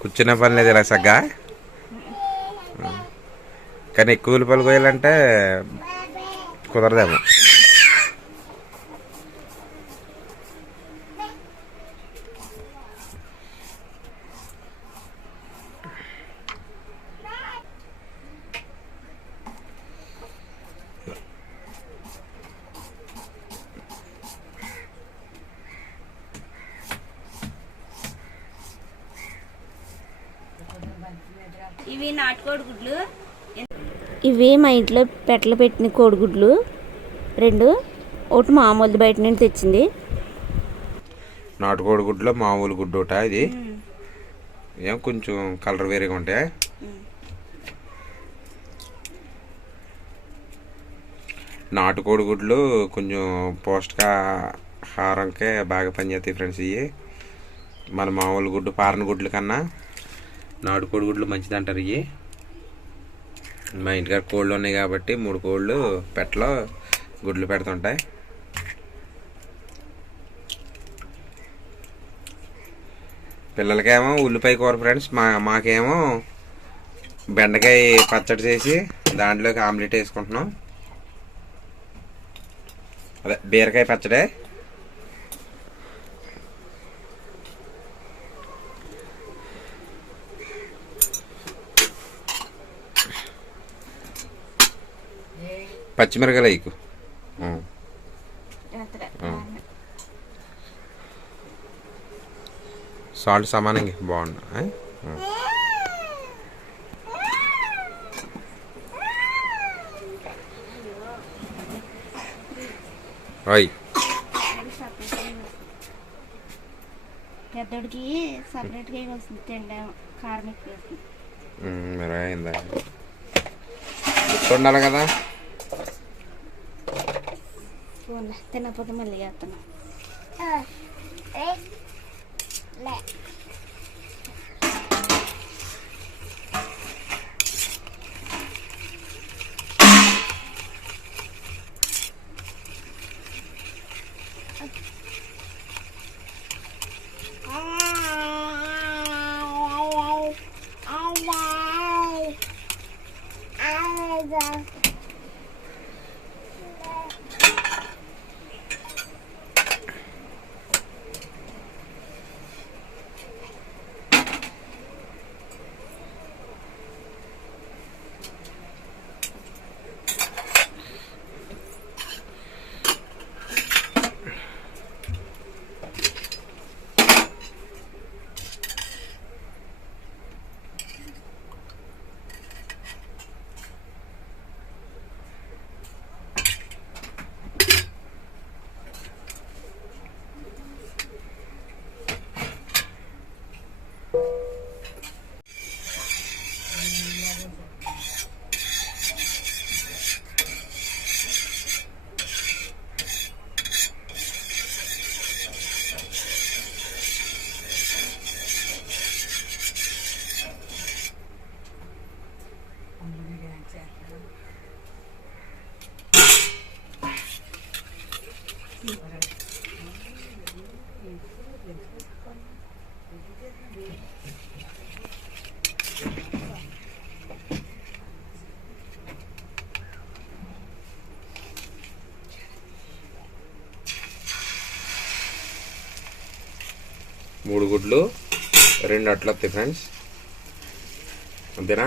కూర్చునే పని లేదు ఇలా సగ్గా. కానీ ఎక్కువ ఉల్లిపాయలు కోయాలంటే కుదరదేమో. ఇవి నాటుకోడి గుడ్లు. ఇవి మా ఇంట్లో పెట్టలు పెట్టిన కోడిగుడ్లు 2. ఒకటి మామూలు బయట నుండి తెచ్చింది. నాటుకోడి గుడ్లో మామూలు గుడ్డు ఒకట. ఇది ఏం కొంచెం కలర్ వేరేగా ఉంటాయి. నాటుకోడి గుడ్లు కొంచెం పౌష్టికాహారంకే బాగా పనిచేస్తాయి ఫ్రెండ్స్. ఇవి మన మామూలు గుడ్డు పారని గుడ్ల కన్నా నాటుకోడి గుడ్లు మంచిది అంటారు. ఇవి మా ఇంటికాడ కోళ్ళు ఉన్నాయి కాబట్టి 3 కోళ్ళు పెట్టలో గుడ్లు పెడుతుంటాయి. పిల్లలకేమో ఉల్లిపాయ కూర ఫ్రెండ్స్. మాకేమో బెండకాయ పచ్చడి చేసి దాంట్లోకి ఆమ్లెట్ వేసుకుంటున్నాం. అదే బీరకాయ పచ్చడే. పచ్చిమిరకాయలు వేయకు. సాల్ట్ సమానంగా బాగుంది. అయ్యి పెద్దోడికి సపరేట్గా ఇవ్వాల్సింది. తింటాం కారం ఎక్కువ వేస్తుంది. మరి అయిందా గుర్తుండాలి కదా. తినకపోతే మళ్ళీ చేస్తున్నాం. మూడు గుడ్లు 2 అట్లు వస్తాయి ఫ్రెండ్స్. అంతేనా?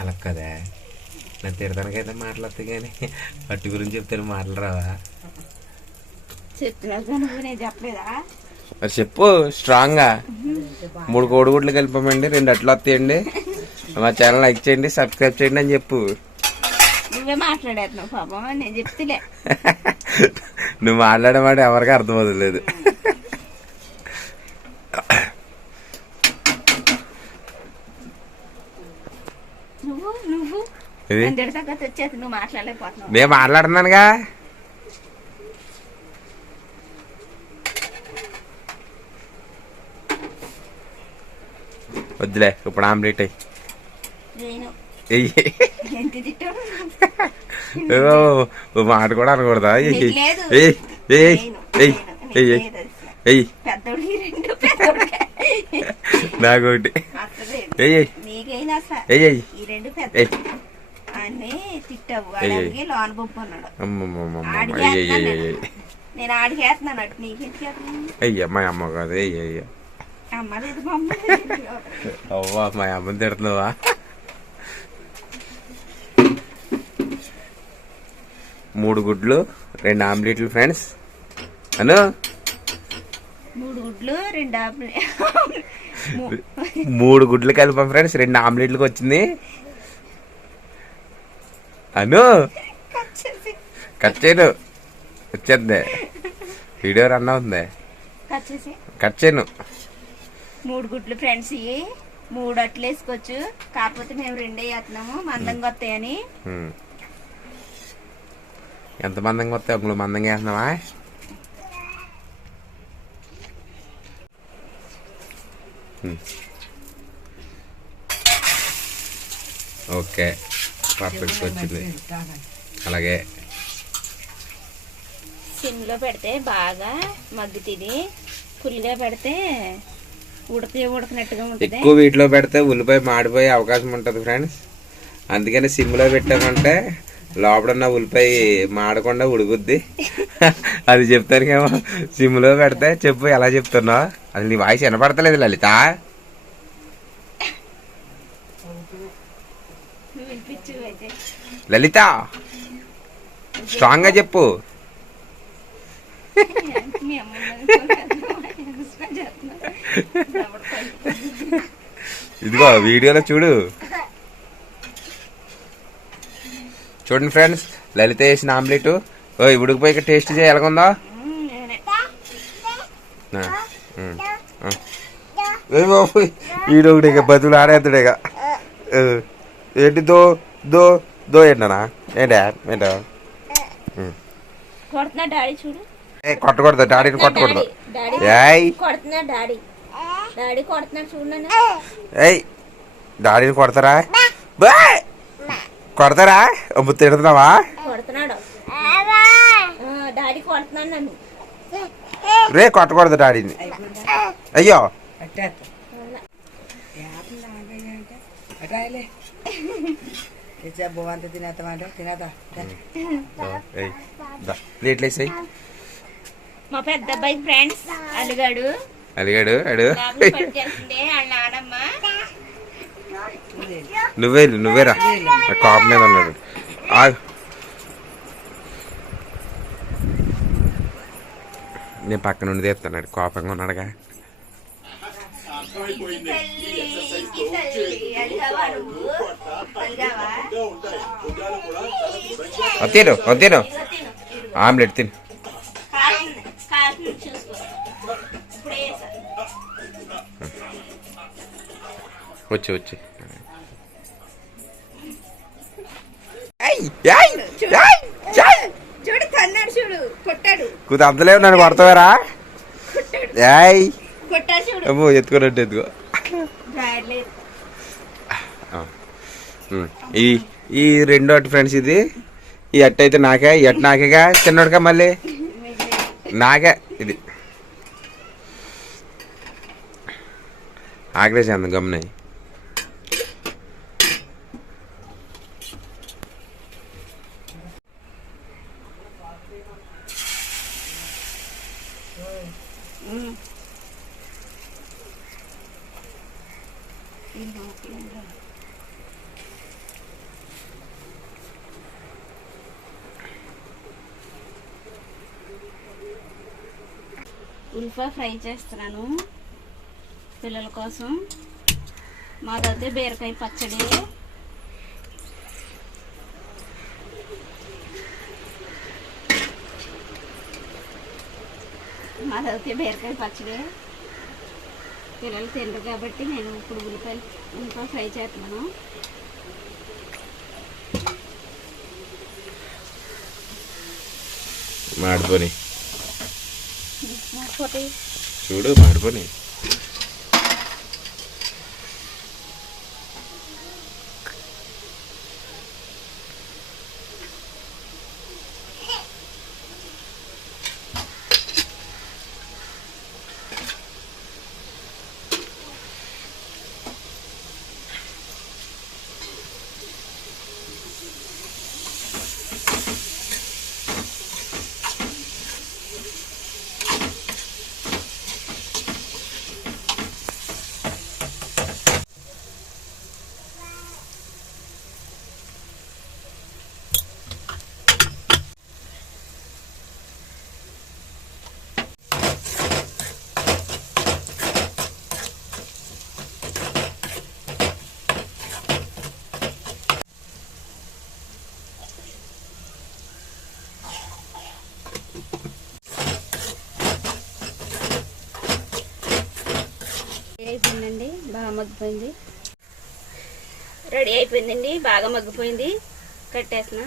అలా కదా. నేను తిడతానికైతే మాటలు వస్తాయి కానీ పట్టి గురించి చెప్తాను మాటలు రావా? మరి చెప్పు స్ట్రాంగ్గా. 3 కోడిగుడ్లు కలిపామండి, 2 అట్లు వస్తాయండి. మా ఛానల్ లైక్ చేయండి, సబ్స్క్రైబ్ చేయండి అని చెప్పు. నువ్వే మాట్లాడేస్తున్నావు పాపం, నేను చెప్తలే. నువ్వు మాట్లాడమాట ఎవరికి అర్థం అవుతలేదు. నేను మాట్లాడుతున్నానుగా. వద్దులే ఇప్పుడు ఆమ్లెట్ అయ్యి. ఎయ్యి. ఎంత తిట్టావు? ఓ మాట కూడా అనకూడదా? ఎయ్యి లేదు. ఎయ్యి ఎయ్యి నేను, ఎయ్యి నేను, ఎయ్యి లేదు అసలు. ఎయ్యి పెద్దోడు ఈ రెండు పెద్దోడికే. నాకొకటి అసలు లేదు. ఎయ్యి నీకైనా అసలు ఎయ్యి ఈ రెండు పెద్ద ఎయ్యి అన్నీ తిట్టావు. ఏయ్. అడిగి లోన బొబ్బు అన్నాడు. అమ్మమ్మమ్మ ఆడికి ఎయ్యి వేస్తున్నాను ఎయ్యి నేను. నేను ఆడికి వేస్తున్నాను అటు నీకెందుకు వేస్తున్నాను? అయ్య మా అమ్మ కాదు ఎయ్యి అయ్య అమ్మ లేదు మా అమ్మ లేదు. అవ్వా మా అమ్మని తిడుతున్నావా? 3 గుడ్లు 2 ఆమ్లెట్లు ఫ్రెండ్స్. అను 3 గుడ్లు 2 ఆపిల్ 3 గుడ్లు కలిపాం ఫ్రెండ్స్, 2 ఆమ్లెట్లకు వచ్చింది. అను కట్ చేయను, వచ్చేద్దే వీడియో రన్ అవుతుంది. కట్ చేయను. 3 గుడ్లు ఫ్రెండ్స్, 3 అట్లు వేసుకోవచ్చు. కాకపోతే మేము 2 వేస్తున్నాము మందంగా వస్తాయని. ఎంత మందంగా వస్తాయి? ఒకళ్ళు మందంగా వేస్తున్నావా? ఓకే పర్ఫెక్ట్ వచ్చింది. అలాగే సిమ్లో పెడితే బాగా మగ్గుతుంది, ఫుల్గా పెడితే ఉడకనట్టుగా ఉంటుంది. ఎక్కువ వీటిలో పెడితే ఉల్లిపాయ మాడిపోయే అవకాశం ఉంటుంది ఫ్రెండ్స్. అందుకని సిమ్లో పెట్టామంటే లోపల ఉన్న ఉల్లిపాయ మాడకుండా ఉడుకుద్ది. అది చెప్తానికేమో సిమ్లో పెడితే. చెప్పు ఎలా చెప్తున్నావు? అది నీ వాయిస్ వినపడతలేదు లలిత. లలిత స్ట్రాంగ్ గా చెప్పు. ఇదిగో వీడియోలో చూడు. చూడండి ఫ్రెండ్స్, లలిత వేసిన ఆమ్లెట్. ఓ ఉడికిపోయి టేస్ట్ చేయ ఎలాగుందా? ఈడొకటి ఇక బతులు ఆడేద్దుడేగా. ఏంటి దో దో దో ఏంటనా? ఏంటా ఏంటో కొడుతున్నా డాడీ చూడు. కొట్టకూడదు, డాడీని కొట్టకూడదు. ఏయ్ కొడుతున్నా డాడీ, డాడీ కొడుతున్నా చూడండి. ఏయ్ డాడీని కొడతారా? కొడతారా? అమ్మ తిడుతున్నావా? కొడుతున్నాడు డాడీ, కొడుతున్నాడు నన్ను. రే కొట్టకూడదు డాడీని. అయ్యో ప్లేట్లేసాయి. మా పెద్ద అబ్బాయి ఫ్రెండ్స్ అలిగాడు అలిగాడు అడు. పట్టేసింది వాళ్ళ నానమ్మ. నువ్వేరా కాపు మీద ఉన్నాడు. నేను పక్క నుండి తెస్తున్నాడు, కోపంగా ఉన్నాడుగా. తిను తిను ఆమ్లెట్ తిను. వచ్చి వచ్చి చూడు తన్నాడు, చూడు కొట్టాడు. కొద్ది అంతలేవు నన్ను కొడతావారా? ఏయ్ కొట్టాడు చూడు. అమ్మో ఎత్తుకోనట్టు ఎత్తుకో. ఈ రెండో అట్టు ఫ్రెండ్స్. ఇది ఈ అట్టు అయితే నాకే, ఈ అట్టు నాకేగా, చిన్నోడుగా మళ్ళీ నాకే. ఇది ఆగ్రేసి అంద గమనాయి. ఉల్ఫా ఫ్రై చేస్తున్నాను పిల్లల కోసం. మాదైతే బీరకాయ పచ్చడి. పిల్లలు తినరు కాబట్టి నేను ఇప్పుడు ఉల్లిపాయ ఫ్రై చేస్తున్నాను. మాడిపోని చూడు, మాడిపోని. అయిపోయిందండి, బాగా మగ్గిపోయింది. రెడీ అయిపోయిందండి, బాగా మగ్గిపోయింది. కట్టేసిన.